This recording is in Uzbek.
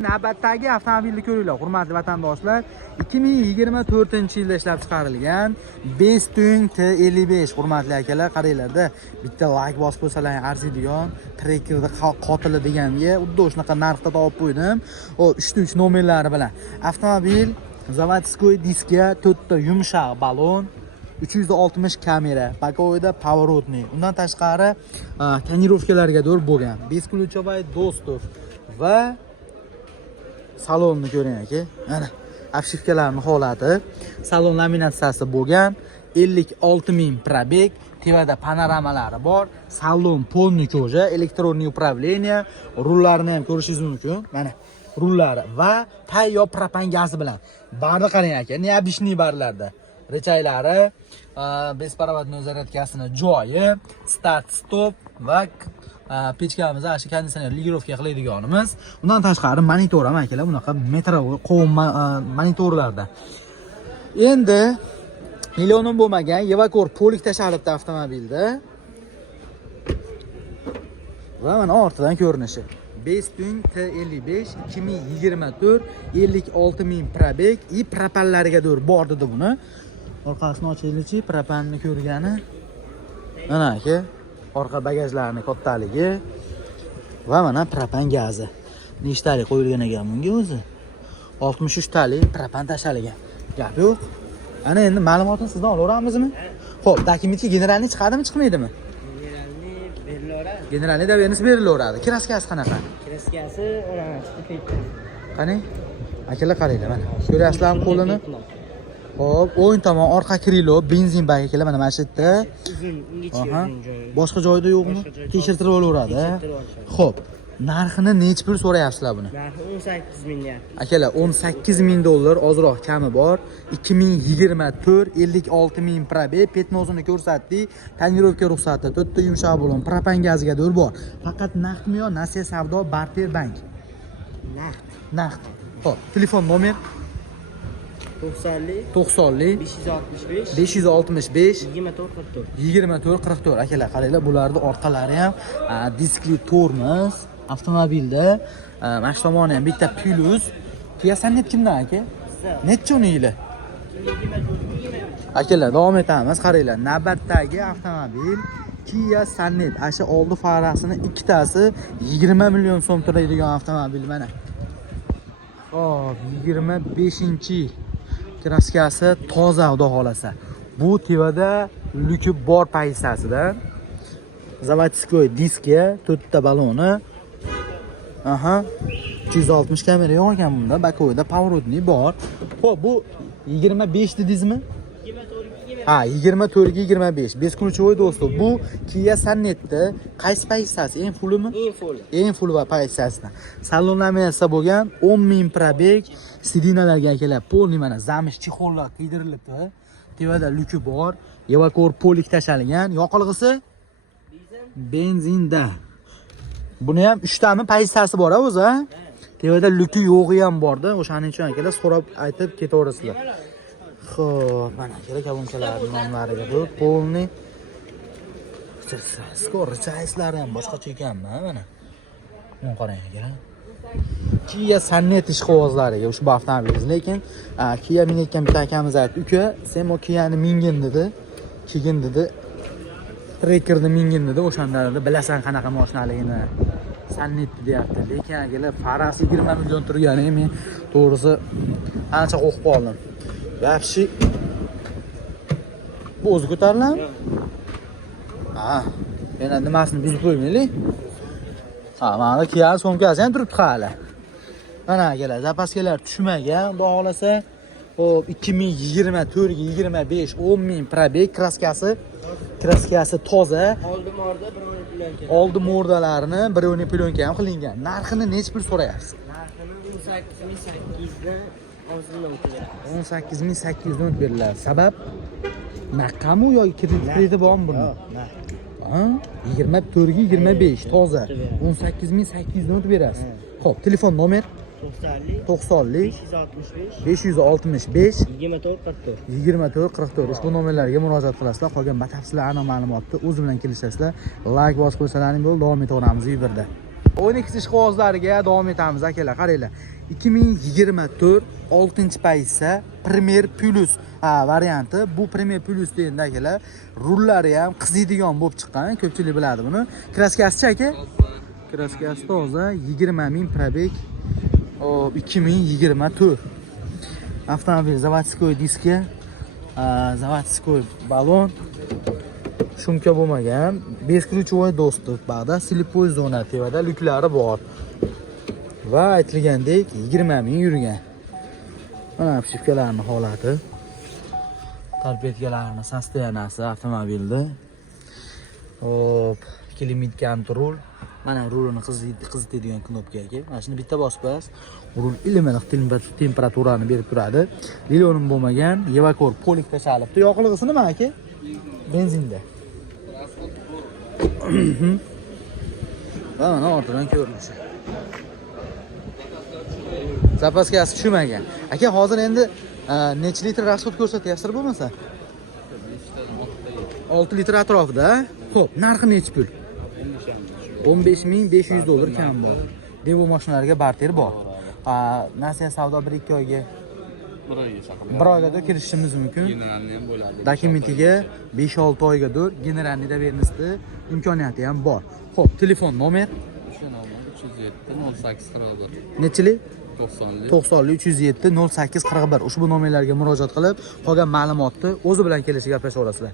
Navbatdagi avtomobilni ko'ringlar, hurmatli vatandoshlar. 2024-yilda ishlab chiqarilgan Bestune T55. Hurmatli akalar, qaranglarda, bitta like bosib qo'ysalar arziydigan trekkerda qotili deganga xuddi shunaqa narxda topib qo'ydim. O 3 nomerlari bilan. Avtomobil заводской diskga 4 ta yumshoq balon, 360 kamera, pakovoyda поворотный. Undan tashqari tonirovkalarga do'r bo'lgan. Бесключевой доступ va salonni ko'ring aka. Mana obshivkalarning holati, salon laminatsiyasi bo'lgan, 56.000 probeg, tevada panoramalari bor, salon polniy koja, elektronniy управление, rullarni ham ko'rishingiz mumkin. Mana rullari va tayyor propan gazi bilan. Barni qarang aka, необычный barlarda. Rechaylari, беспроводной zaryadkasini joyi, start stop va pechkamiz ana shu konditsioner ligirovka qiladiganimiz. Undan tashqari monitor ham akalar bunaqa metrovoy qovun monitorlarda. Endi millionim bo'lmagan Evakor polik tashalibdi avtomobilda. Va mana ortidan ko'rinishi. Bestune T55 2024 56.000 probeg и propanlariga do'r bor dedi buni. Orqasini ochaylikchi, propanni ko'rgani. Mana aka, orqa bagajlarning kattaligi va mana propan gazi. Nechtalik qo'yilgan ekan bunga o'zi? 63 talik propan tashalgan. Gap yo'q. Ana endi ma'lumotni sizdan olaveramizmi? Xo'p, dokumentga generalni chiqadimi, chiqmaydimi? Generalni berilaveradi. Generalni davernis berilaveradi. Kraskasi qanaqa? Kraskasi chiqib qani? Akalar qaranglar mana. Ko'ryapsizlarmi qo'lini? Xo'p, o'ng tomon orqa krilo, benzin bak akalar mana mana shu yerda. Uzun, Boshqa joyda yo'qmi? Tekshirtirib olaveradi. Xo'p, narxini necha pul so'rayapsizlar buni? Narxi 18.000 deyapti. Akalar, $18.000 ozroq kami bor. 2024 56.000 probeg, petnosini ko'rsatdik. Tonirovka ruxsati, 4 ta yumshoq bo'lon, propan gaziga do'r bor. Faqat naqdmi yo Nasiya savdo barter bank? Naqd. Naqd. Xo'p, telefon nomer 90 565 565 24 44. Akalar, qaranglar, bularning orqalari ham diskli tormoz, avtomobilda mana shu tomoni ham bitta plus. Kia Sonet kimdan aka? Necha yili? Akalar, davom etamiz. Qaranglar, navbatdagi avtomobil Kia Sonet. Asha oldi farasini ikkitasi 20 million so'm turadigan avtomobil mana. Xo'p, 25-chi kraskasi toza xudo xolasa. Bu tevada lyuki bor pozitsiyasida. Заводской diskga 4 ta baloni. 360 kamera yo'q ekan bunda, bakovoyda поворотный bor. Xo'p, bu 25 dedingizmi? 24 ga 25. Бесключевой доступ. Bu Kia Sonet'da qaysi pozitsiyasi? Eng fullimi? Eng full va pozitsiyasida. Salon laminatsiya bo'lgan, 10.000 probeg, sidinalarga akalar polniy mana zamish chexollar qiydirilibdi. Tevada lyuki bor, Evakor polik tashalgan, yoqilg'isi benzinda. Buni ham 3 tami pozitsiyasi bor o'zi, ha? Tevada lyuki yo'g'i ham bordi. O'shaning uchun akalar so'rab aytib ketaverasizlar. Xo'p, mana kerak kabunkalarning nomlariga bu polniy. Skor chayslari ham boshqacha ekanmi, mana. Buni qarang akalar. Kia Sonet ish qog'ozlariga ushbu avtomobil, lekin Kia minayotgan bitta akamiz aytdi, "Uka, sen o Kia'ni mingin dedi, keyin dedi, trekkerni mingin dedi, o'shanlarni bilasan qanaqa mashinaligini." Sonet deyapti, lekin akalar farasi 20 million turgani, men to'g'risi ancha qo'rqib qoldim. Вообще bu o'zi ko'tariladimi? Yana nimasini buzib qo'ymaylik. Mana Kia so'mkasi ham turibdi hali. Mana akalar, zapaskalar tushmagan, xudo xolasa. Xo'p, 2024 ga 25 10.000 probeg, kraskasi toza. Oldi mordalarini birovning plyonka ham qilingan. Narxini necha pul so'rayapsiz? Narxini 18.800 18.800 beriladi. Sabab naqdmi yoki krediti bormi buni? Yo'q, naqd. 24 ga 25 toza. 18.800 berasiz. Xo'p, telefon nomer 90 565 24 44. Ushbu nomerlarga murojaat qilasizlar. Qolgan batafsil aniq ma'lumotni o'zi bilan kelishasizlar. Like bosib qo'ysalaring bo'ldi, davom etaveramiz bu yerda. 12 ishqibozlariga davom etamiz akalar. Qaranglar. 2024 6-pozitsiya Premier Plus varianti. Bu Premier Plus deganda akalar, rullari ham qiziydigan bo'lib chiqqan. Ko'pchilik biladi buni. Kraskasi aka? Kraskasi toza, 20 ming probeg. 2024. Avtomobil заводской diski, заводской balon. Shumka bo'lmagan, beskruchovoy do'sti, ba'da slipoy zona tevada lyuklari bor. Va aytilgandek 20 ming yurgan. Mana obshivkalarning holati. Torpedkalarning sostoyanasi avtomobilda. Hop, klimat kontrol. Mana rulni qizitadigan knopka aka. Mana shuni bitta bosib qo'yasiz. Rul iliq temperaturani berib turadi. Lilonim bo'lmagan, Evacor polikda chalibdi. Yoqilg'isi nima aka? Benzinda. Va mana ortidan ko'rinishi. Zapaskasi tushmagan. Aka, hozir endi necha litr rasxod ko'rsatyapsiz bo'lmasa? 6 litr atrofida. Xo'p, narxi necha pul? $15,500 kam bor. Devo mashinalarga barter bor. Nasiya savdo 1-2 oyga. Bir oygadir kirishimiz mumkin. Generalni ham bo'ladi. Dokumentiga 5-6 oygadir generalnida bernisdi, imkoniyati ham bor. Xo'p, telefon nomer? O'sha nomer 307 0841. Nechili? 90li. 90li 307 0841. Ushbu nomerlarga murojaat qilib, qolgan ma'lumotni o'zi bilan kelishib gaplashaverasizlar.